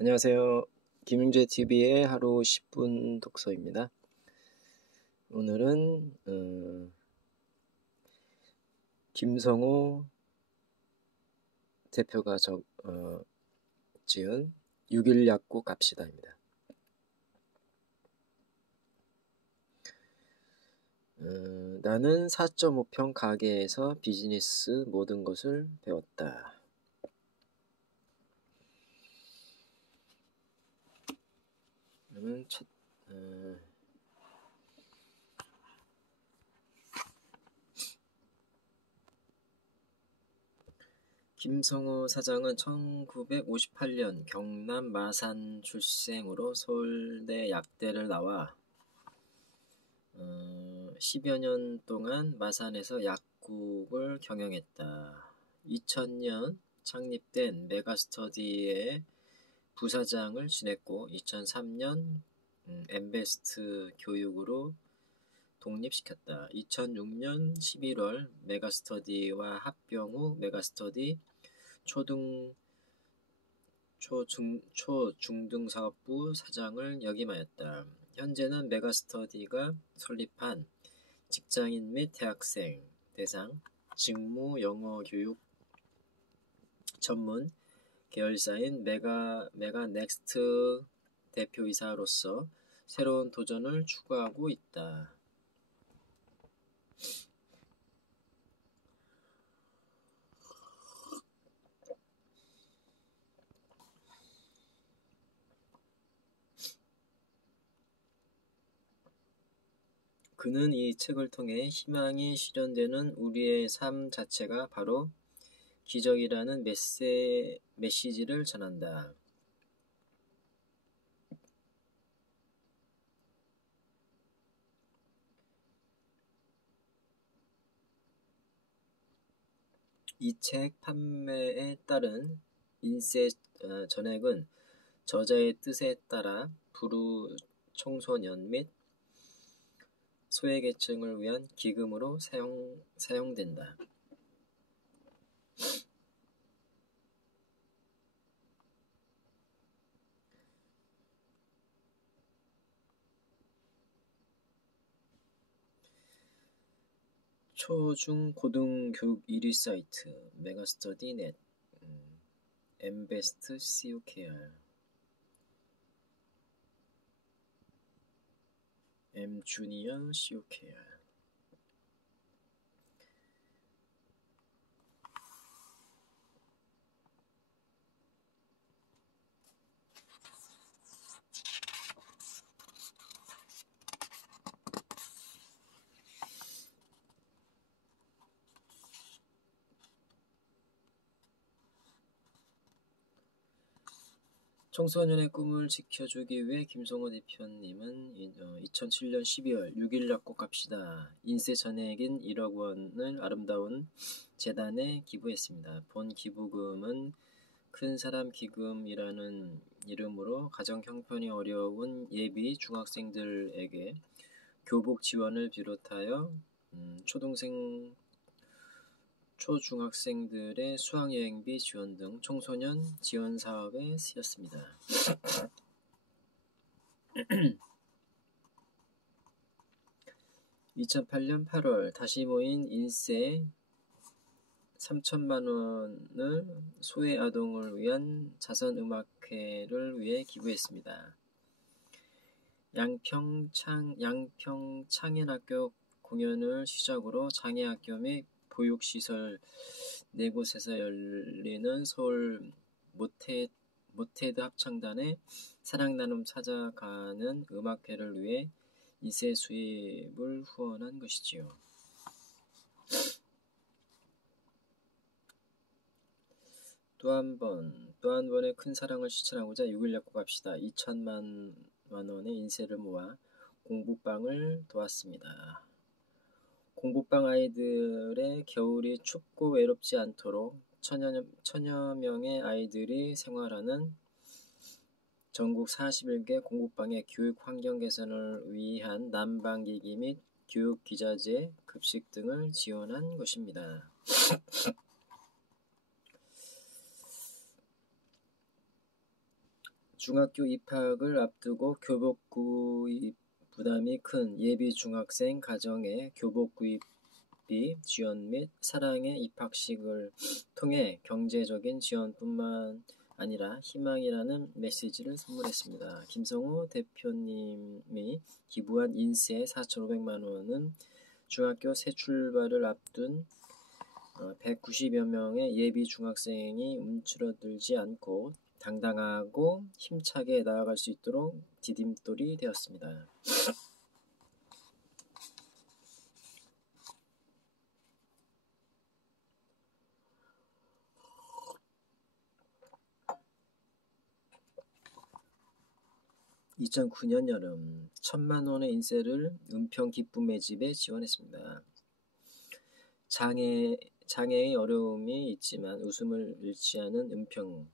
안녕하세요. 김윤재 TV의 하루 10분 독서입니다. 오늘은 김성호 대표가 지은 6일 약국 갑시다입니다. 나는 4.5평 가게에서 비즈니스 모든 것을 배웠다. 그러면 김성호 사장은 1958년 경남 마산 출생으로 서울대 약대를 나와 10여 년 동안 마산에서 약국을 경영했다. 2000년 창립된 메가스터디의 부사장을 지냈고 2003년 엠베스트 교육으로 독립시켰다. 2006년 11월 메가스터디와 합병 후 메가스터디 초중등사업부 사장을 역임하였다. 현재는 메가스터디가 설립한 직장인 및 대학생 대상 직무 영어 교육 전문 계열사인 메가넥스트 대표이사로서 새로운 도전을 추구하고 있다. 그는 이 책을 통해 희망이 실현되는 우리의 삶 자체가 바로 기적이라는 메시지를 전한다. 이 책 판매에 따른 인쇄 전액은 저자의 뜻에 따라 불우 청소년 및 소외계층을 위한 기금으로 사용된다. 초중 고등 교육 1위 사이트 메가스터디넷 엠베스트 COKR M주니어 COKR 청소년의 꿈을 지켜주기 위해 김성호 대표님은 2007년 12월 6일 약국 갑시다. 인쇄 전액인 1억 원을 아름다운 재단에 기부했습니다. 본 기부금은 큰 사람 기금이라는 이름으로 가정 형편이 어려운 예비 중학생들에게 교복 지원을 비롯하여 초중학생들의 수학여행비 지원 등 청소년 지원 사업에 쓰였습니다. 2008년 8월 다시 모인 인쇄 3천만 원을 소외 아동을 위한 자선음악회를 위해 기부했습니다. 양평 창현학교 공연을 시작으로 장애학교 및 보육시설 4곳에서 열리는 서울 모테드 합창단의 사랑나눔 찾아가는 음악회를 위해 인쇄 수입을 후원한 것이지요. 또 한 번의 큰 사랑을 실천하고자 6일 약국 갑시다. 2천만 원의 인쇄를 모아 공부방을 도왔습니다. 공부방 아이들의 겨울이 춥고 외롭지 않도록 천여 명의 아이들이 생활하는 전국 41개 공부방의 교육 환경 개선을 위한 난방기기 및 교육기자재, 급식 등을 지원한 것입니다. 중학교 입학을 앞두고 교복 구입 부담이 큰 예비 중학생 가정의 교복 구입비 지원 및 사랑의 입학식을 통해 경제적인 지원뿐만 아니라 희망이라는 메시지를 선물했습니다. 김성호 대표님이 기부한 인세 4,500만 원은 중학교 새 출발을 앞둔 190여 명의 예비 중학생이 움츠러들지 않고 당당하고 힘차게 나아갈 수 있도록 디딤돌이 되었습니다. (2009년) 여름 1,000만 원의 인세를 은평 기쁨의 집에 지원했습니다. 장애의 어려움이 있지만 웃음을 잃지 않은 은평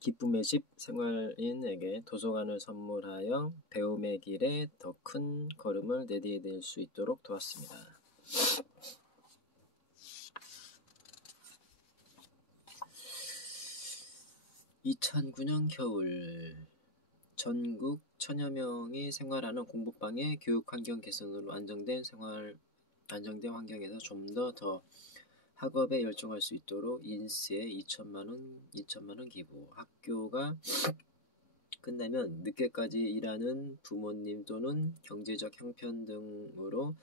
기쁨의 집 생활인에게 도서관을 선물하여 배움의 길에 더 큰 걸음을 내디딜 수 있도록 도왔습니다. (2009년) 겨울 전국 1,000여 명이 생활하는 공부방의 교육 환경 개선으로 안정된 환경에서 좀 더 학업에 열중할 수 있도록 인세 2천만 원 기부. 학교가 끝나면 늦게까지 일하는 부모님 또는 경제적 형편 등으로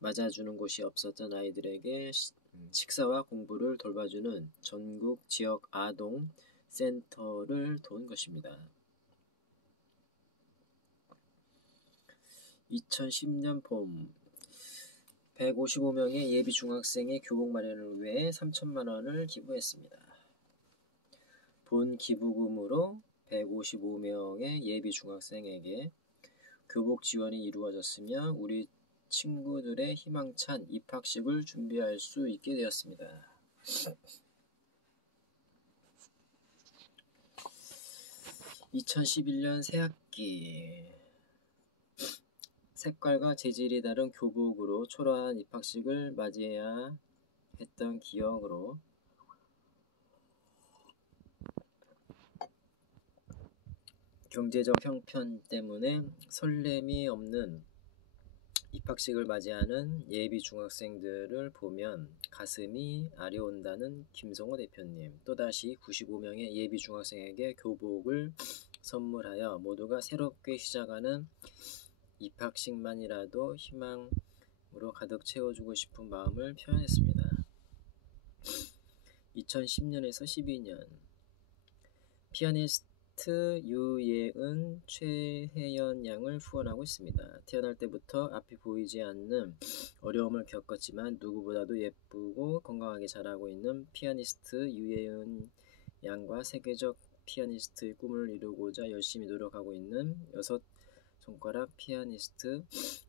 맞아주는 곳이 없었던 아이들에게 식사와 공부를 돌봐주는 전국 지역 아동 센터를 도운 것입니다. 2010년 봄 155명의 예비 중학생의 교복 마련을 위해 3천만 원을 기부했습니다. 본 기부금으로 155명의 예비 중학생에게 교복 지원이 이루어졌으며 우리 친구들의 희망찬 입학식을 준비할 수 있게 되었습니다. 2011년 새학기 색깔과 재질이 다른 교복으로 초라한 입학식을 맞이해야 했던 기억으로 경제적 형편 때문에 설렘이 없는 입학식을 맞이하는 예비 중학생들을 보면 가슴이 아려온다는 김성호 대표님. 또다시 95명의 예비 중학생에게 교복을 선물하여 모두가 새롭게 시작하는 입학식만이라도 희망으로 가득 채워주고 싶은 마음을 표현했습니다. 2010년에서 12년 피아니스트 유예은, 최혜연 양을 후원하고 있습니다. 태어날 때부터 앞이 보이지 않는 어려움을 겪었지만 누구보다도 예쁘고 건강하게 자라고 있는 피아니스트 유예은 양과 세계적 피아니스트의 꿈을 이루고자 열심히 노력하고 있는 6손가락 피아니스트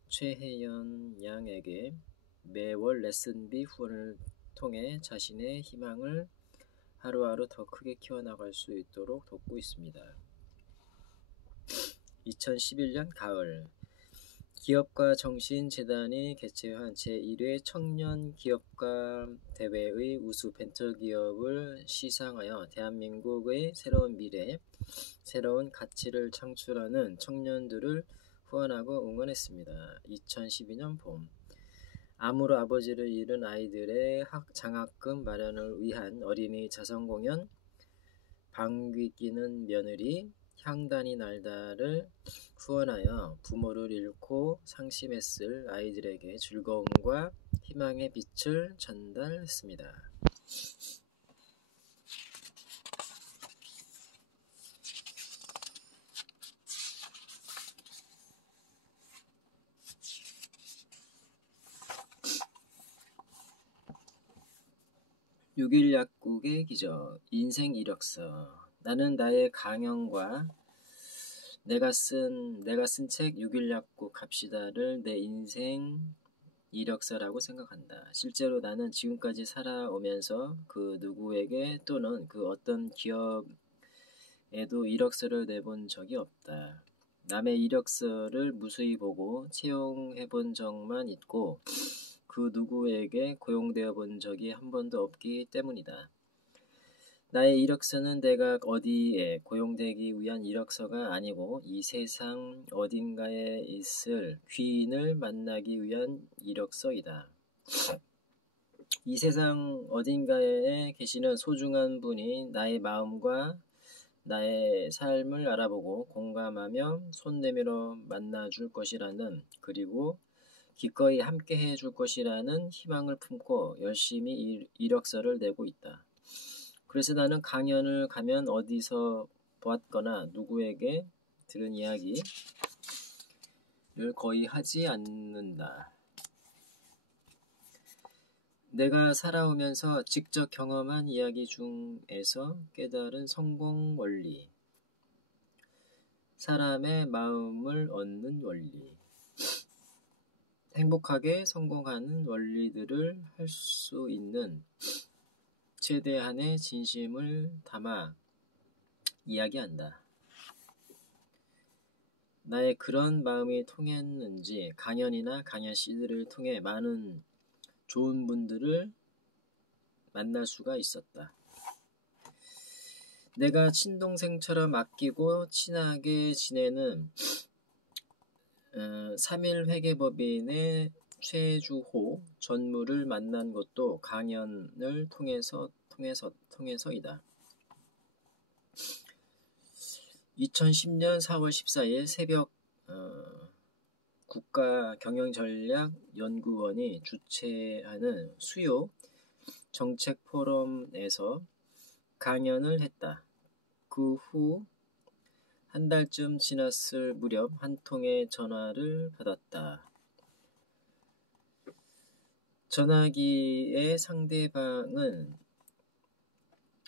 최혜연 양에게 매월 레슨비 후원을 통해 자신의 희망을 하루하루 더 크게 키워나갈 수 있도록 돕고 있습니다. 2011년 가을 기업가 정신재단이 개최한 제1회 청년 기업가 대회의 우수 벤처기업을 시상하여 대한민국의 새로운 미래, 새로운 가치를 창출하는 청년들을 후원하고 응원했습니다. 2012년 봄 암으로 아버지를 잃은 아이들의 장학금 마련을 위한 어린이 자선공연 방귀 뀌는 며느리 향단이 날다를 후원하여 부모를 잃고 상심했을 아이들에게 즐거움과 희망의 빛을 전달했습니다. (6일) 약국의 기적 인생 이력서 나는 나의 강연과 내가 쓴 책 6일 약국 갑시다를 내 인생 이력서라고 생각한다. 실제로 나는 지금까지 살아오면서 그 누구에게 또는 그 어떤 기업에도 이력서를 내본 적이 없다. 남의 이력서를 무수히 보고 채용해본 적만 있고 그 누구에게 고용되어 본 적이 한 번도 없기 때문이다. 나의 이력서는 내가 어디에 고용되기 위한 이력서가 아니고 이 세상 어딘가에 있을 귀인을 만나기 위한 이력서이다. 이 세상 어딘가에 계시는 소중한 분이 나의 마음과 나의 삶을 알아보고 공감하며 손 내밀어 만나줄 것이라는, 그리고 기꺼이 함께 해줄 것이라는 희망을 품고 열심히 이력서를 내고 있다. 그래서 나는 강연을 가면 어디서 보았거나 누구에게 들은 이야기를 거의 하지 않는다. 내가 살아오면서 직접 경험한 이야기 중에서 깨달은 성공 원리, 사람의 마음을 얻는 원리, 행복하게 성공하는 원리들을 할 수 있는 최대한의 진심을 담아 이야기한다. 나의 그런 마음이 통했는지 강연이나 강연 CD를 통해 많은 좋은 분들을 만날 수가 있었다. 내가 친동생처럼 아끼고 친하게 지내는 3일 회계법인의 최주호 전무를 만난 것도 강연을 통해서이다. 2010년 4월 14일 새벽 국가경영전략연구원이 주최하는 수요 정책 포럼에서 강연을 했다. 그 후 한 달쯤 지났을 무렵 한 통의 전화를 받았다. 전화기의 상대방은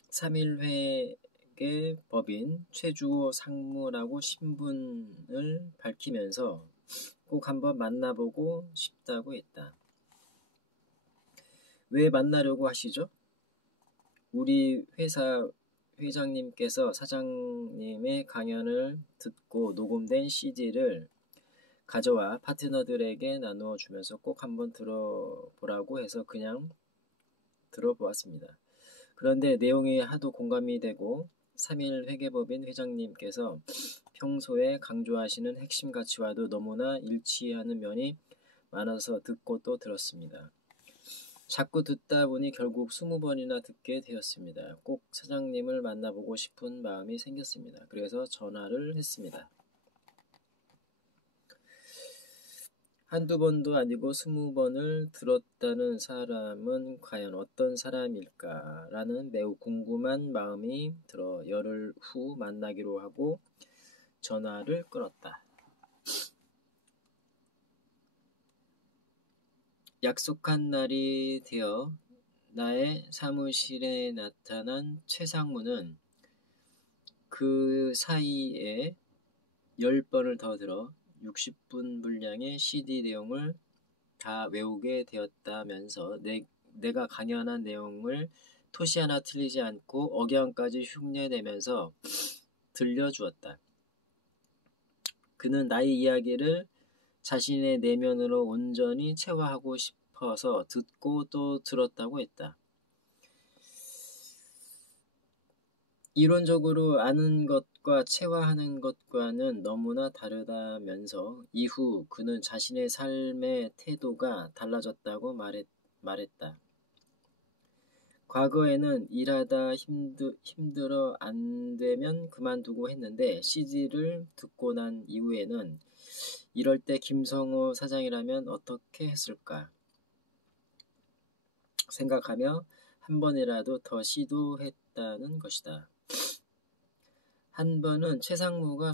3.1회계 법인 최주호 상무라고 신분을 밝히면서 꼭 한번 만나보고 싶다고 했다. 왜 만나려고 하시죠? 우리 회사 회장님께서 사장님의 강연을 듣고 녹음된 CD를 가져와 파트너들에게 나누어 주면서 꼭 한번 들어보라고 해서 그냥 들어보았습니다. 그런데 내용이 하도 공감이 되고 3일 회계법인 회장님께서 평소에 강조하시는 핵심 가치와도 너무나 일치하는 면이 많아서 듣고 또 들었습니다. 자꾸 듣다 보니 결국 20번이나 듣게 되었습니다. 꼭 사장님을 만나보고 싶은 마음이 생겼습니다. 그래서 전화를 했습니다. 한두 번도 아니고 20번을 들었다는 사람은 과연 어떤 사람일까라는 매우 궁금한 마음이 들어 열흘 후 만나기로 하고 전화를 끊었다. 약속한 날이 되어 나의 사무실에 나타난 최상무는 그 사이에 10번을 더 들어 60분 분량의 CD 내용을 다 외우게 되었다면서 내가 강연한 내용을 토시 하나 틀리지 않고 억양까지 흉내내면서 들려주었다. 그는 나의 이야기를 자신의 내면으로 온전히 체화하고 싶어서 듣고 또 들었다고 했다. 이론적으로 아는 것과 체화하는 것과는 너무나 다르다면서 이후 그는 자신의 삶의 태도가 달라졌다고 말했다. 과거에는 일하다 힘들어 안 되면 그만두고 했는데 CD를 듣고 난 이후에는 이럴 때 김성호 사장이라면 어떻게 했을까 생각하며 한 번이라도 더 시도했다는 것이다. 한 번은 최상무가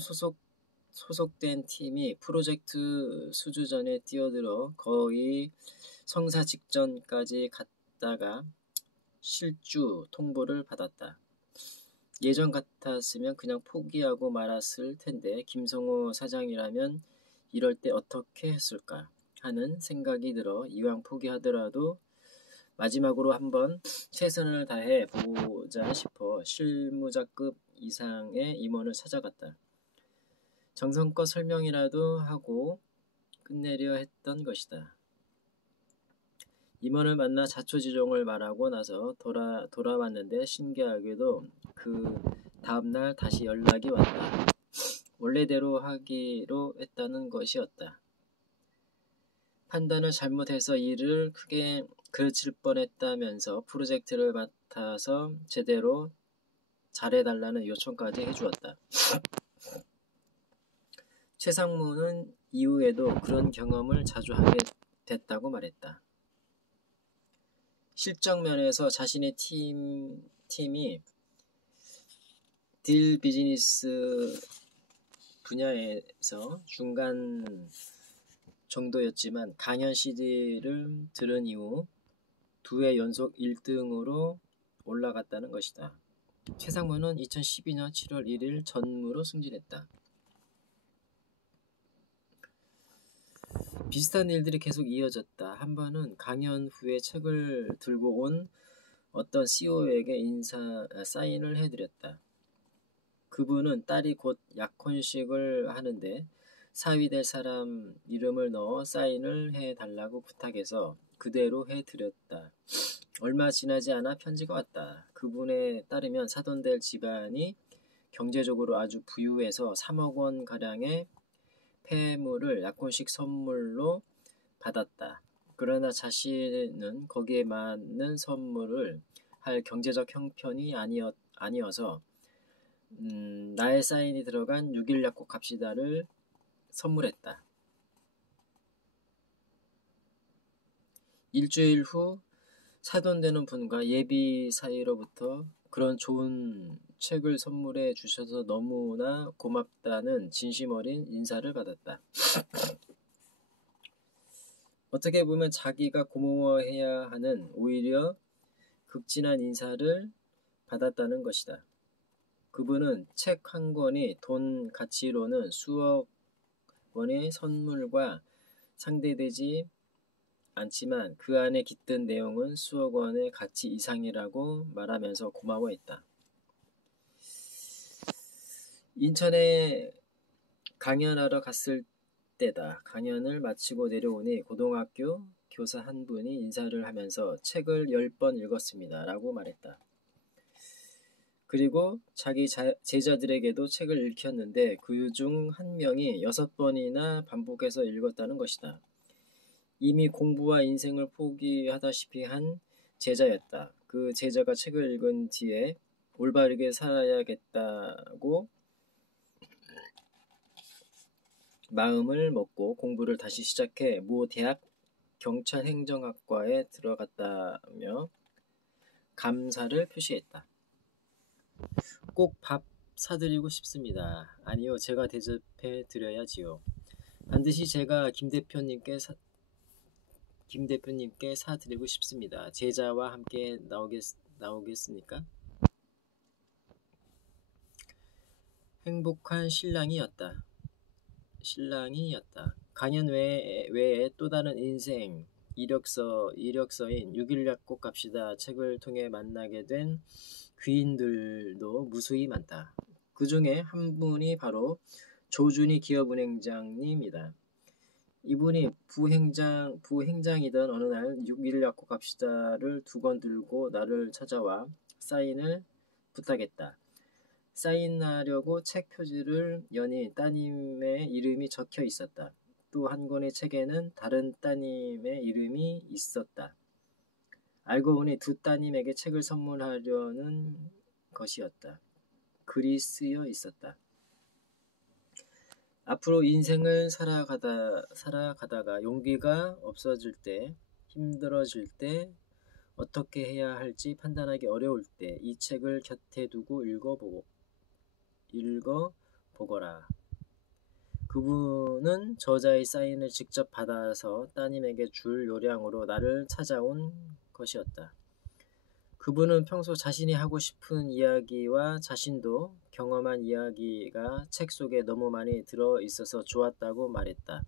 소속된 팀이 프로젝트 수주전에 뛰어들어 거의 성사 직전까지 갔다가 실주 통보를 받았다. 예전 같았으면 그냥 포기하고 말았을 텐데 김성호 사장이라면 이럴 때 어떻게 했을까 하는 생각이 들어 이왕 포기하더라도 마지막으로 한번 최선을 다해 보자 싶어 실무자급 이상의 임원을 찾아갔다. 정성껏 설명이라도 하고 끝내려 했던 것이다. 임원을 만나 자초지종을 말하고 나서 돌아왔는데 신기하게도 그 다음날 다시 연락이 왔다. 원래대로 하기로 했다는 것이었다. 판단을 잘못해서 일을 크게 그칠 뻔했다면서 프로젝트를 맡아서 제대로 잘해달라는 요청까지 해주었다. 최상무는 이후에도 그런 경험을 자주 하게 됐다고 말했다. 실적 면에서 자신의 팀이 딜 비즈니스 분야에서 중간 정도였지만 강연 CD를 들은 이후 2회 연속 1등으로 올라갔다는 것이다. 최상무는 2012년 7월 1일 전무로 승진했다. 비슷한 일들이 계속 이어졌다. 한 번은 강연 후에 책을 들고 온 어떤 CEO에게 사인을 해드렸다. 그분은 딸이 곧 약혼식을 하는데 사위 될 사람 이름을 넣어 사인을 해달라고 부탁해서 그대로 해드렸다. 얼마 지나지 않아 편지가 왔다. 그분에 따르면 사돈될 집안이 경제적으로 아주 부유해서 3억 원 가량의 폐물을 약혼식 선물로 받았다. 그러나 자신은 거기에 맞는 선물을 할 경제적 형편이 아니어서 나의 사인이 들어간 6일 약속 갑시다를 선물했다. 일주일 후 사돈되는 분과 예비 사이로부터 그런 좋은 책을 선물해 주셔서 너무나 고맙다는 진심 어린 인사를 받았다. 어떻게 보면 자기가 고마워해야 하는 오히려 극진한 인사를 받았다는 것이다. 그분은 책 한 권이 돈 가치로는 수억 원의 선물과 상대되지 않지만 그 안에 깃든 내용은 수억 원의 가치 이상이라고 말하면서 고마워했다. 인천에 강연하러 갔을 때다. 강연을 마치고 내려오니 고등학교 교사 한 분이 인사를 하면서 책을 10번 읽었습니다. 라고 말했다. 그리고 자기 제자들에게도 책을 읽혔는데 그 중 한 명이 6번이나 반복해서 읽었다는 것이다. 이미 공부와 인생을 포기하다시피 한 제자였다. 그 제자가 책을 읽은 뒤에 올바르게 살아야겠다고 마음을 먹고 공부를 다시 시작해 모 대학 경찰행정학과에 들어갔다며 감사를 표시했다. 꼭 밥 사드리고 싶습니다. 아니요, 제가 대접해 드려야지요. 반드시 제가 김 대표님께 사드리고 싶습니다. 제자와 함께 나오겠습니까? 행복한 신랑이었다. 강연 외에 또 다른 인생 이력서인 6일 약속 갑시다 책을 통해 만나게 된 귀인들도 무수히 많다. 그 중에 한 분이 바로 조준희 기업은행장님이다. 이분이 부행장이던 어느 날 6일 약속 갑시다를 2권 들고 나를 찾아와 사인을 부탁했다. 사인하려고 책 표지를 여니 따님의 이름이 적혀 있었다. 또 한 권의 책에는 다른 따님의 이름이 있었다. 알고 보니 두 따님에게 책을 선물하려는 것이었다. 글이 쓰여 있었다. 앞으로 인생을 살아가다가 용기가 없어질 때, 힘들어질 때, 어떻게 해야 할지 판단하기 어려울 때 이 책을 곁에 두고 읽어보거라. 그분은 저자의 사인을 직접 받아서 따님에게 줄 요량으로 나를 찾아온 것이었다. 그분은 평소 자신이 하고 싶은 이야기와 자신도 경험한 이야기가 책 속에 너무 많이 들어 있어서 좋았다고 말했다.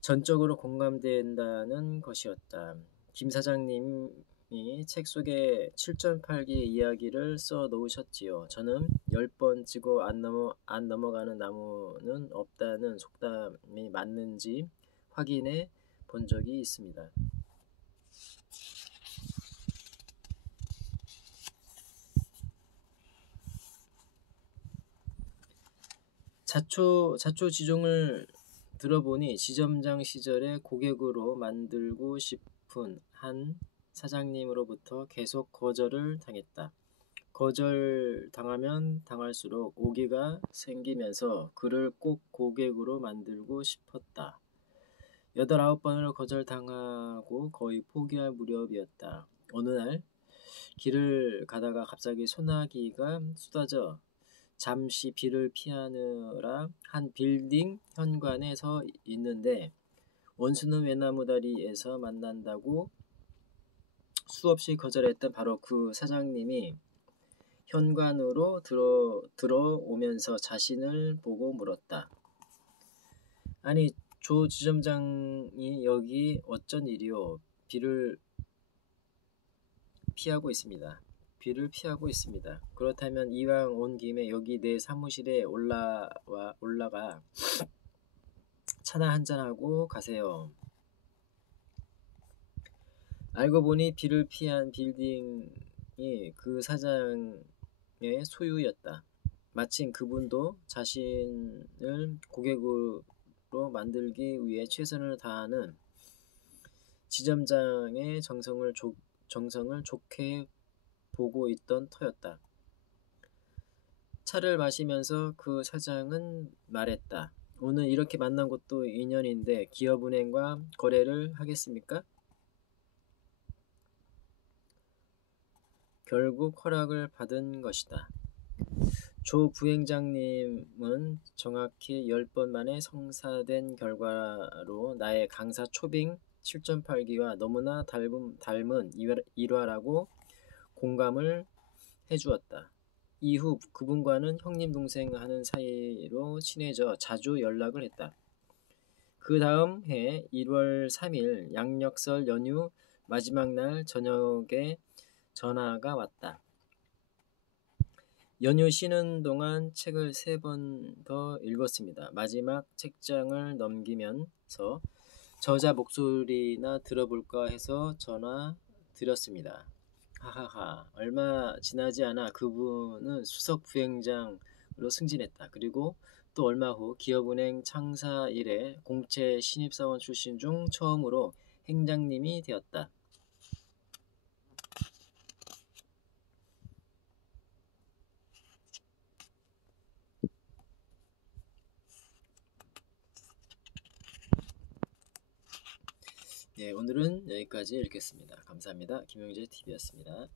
전적으로 공감된다는 것이었다. 김 사장님이 책 속에 7.8기 이야기를 써 놓으셨지요. 저는 10번 찍어 안 넘어가는 나무는 없다는 속담이 맞는지 확인해 본 적이 있습니다. 자초지종을 들어보니 지점장 시절에 고객으로 만들고 싶은 한 사장님으로부터 계속 거절을 당했다. 거절당하면 당할수록 오기가 생기면서 그를 꼭 고객으로 만들고 싶었다. 8-9번을 거절당하고 거의 포기할 무렵이었다. 어느 날 길을 가다가 갑자기 소나기가 쏟아져 잠시 비를 피하느라 한 빌딩 현관에 서 있는데 원수는 외나무 다리에서 만난다고 수없이 거절했던 바로 그 사장님이 현관으로 들어오면서 자신을 보고 물었다. 아니, 조 지점장이 여기 어쩐 일이오? 비를 피하고 있습니다. 그렇다면 이왕 온 김에 여기 내 사무실에 올라가 차나 한잔하고 가세요. 알고 보니 비를 피한 빌딩이 그 사장의 소유였다. 마침 그분도 자신을 고객으로 만들기 위해 최선을 다하는 지점장의 정성을 좋게 보고 있던 터였다. 차를 마시면서 그 사장은 말했다. 오늘 이렇게 만난 것도 인연인데 기업은행과 거래를 하겠습니까? 결국 허락을 받은 것이다. 조 부행장님은 정확히 10번 만에 성사된 결과로 나의 강사 초빙 7.8기와 너무나 닮은 일화라고 공감을 해주었다. 이후 그분과는 형님 동생 하는 사이로 친해져 자주 연락을 했다. 그 다음 해 1월 3일 양력설 연휴 마지막 날 저녁에 전화가 왔다. 연휴 쉬는 동안 책을 3번 더 읽었습니다. 마지막 책장을 넘기면서 저자 목소리나 들어볼까 해서 전화 드렸습니다. 하하하. 얼마 지나지 않아 그분은 수석 부행장으로 승진했다. 그리고 또 얼마 후 기업은행 창사 이래 공채 신입사원 출신 중 처음으로 행장님이 되었다. 네, 오늘은 여기까지 읽겠습니다. 감사합니다. 김영재 TV였습니다.